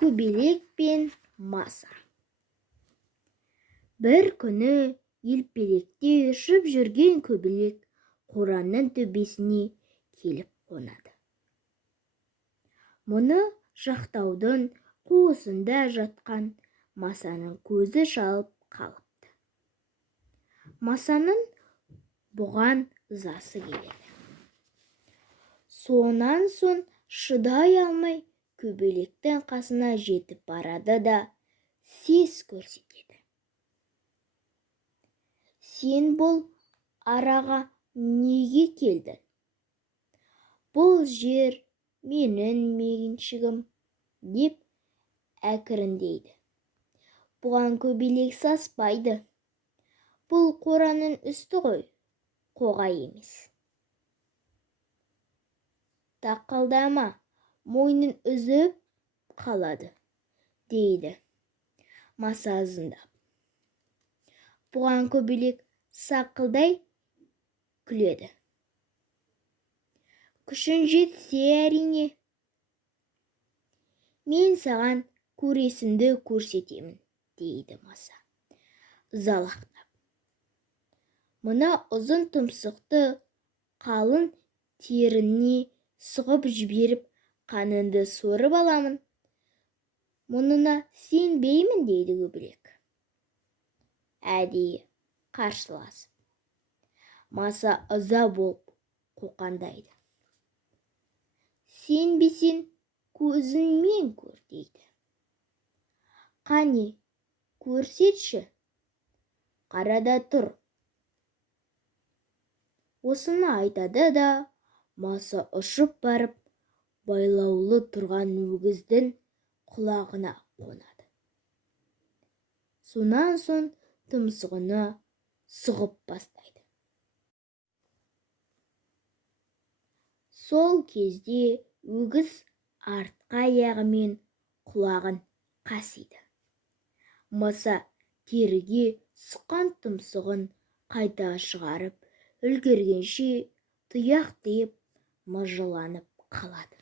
Көбелек пен Маса. Бір күні елпелекте ұшып жүрген көбелек қораның төбесіне келіп қонады. Мұны жақтаудың қуысында жатқан Масаның көзі шалып қалыпты. Масаның бұған ызасы келеді. Сонан соң шыдай алмай көбелектің қасына жетіп барады да сес көрсетеді. Сен бұл араға неге келдің? Бұл жер менің меншігім, деп әкіріндейді. Бұған көбелек саспайды. Бұл қораның үсті ғой, қоға емес. Тақылдама, мойның үзіп қалады, дейді Маса ызыңдап. Бұған көбелек сақылдай күледі. Күшің жетсе әрине, мен саған көресінді көрсетемін, дейді Маса ызалақтап. Мына ұзын тұмсықты қалың теріне сұғып жіберіп, қаныңды сорып аламын. Мұнына сенбеймін, дейді көбелек, әдейі қарсыласып. Маса ыза болып қоқаңдайды. Сенбесең көзіңмен көр, дейді. Қане, көрсетші, қарада тұр. Осыны айтады да Маса ұшып барып, байлаулы тұрған өгіздің құлағына қонады. Сонан соң тұмсығына сұғып бастайды. Сол кезде өгіз артқы аяғымен құлағын қасиды. Маса теріге сұққан тұмсығын қайта шығарып үлгергенше тұяқ тиіп мыжыланып қалады.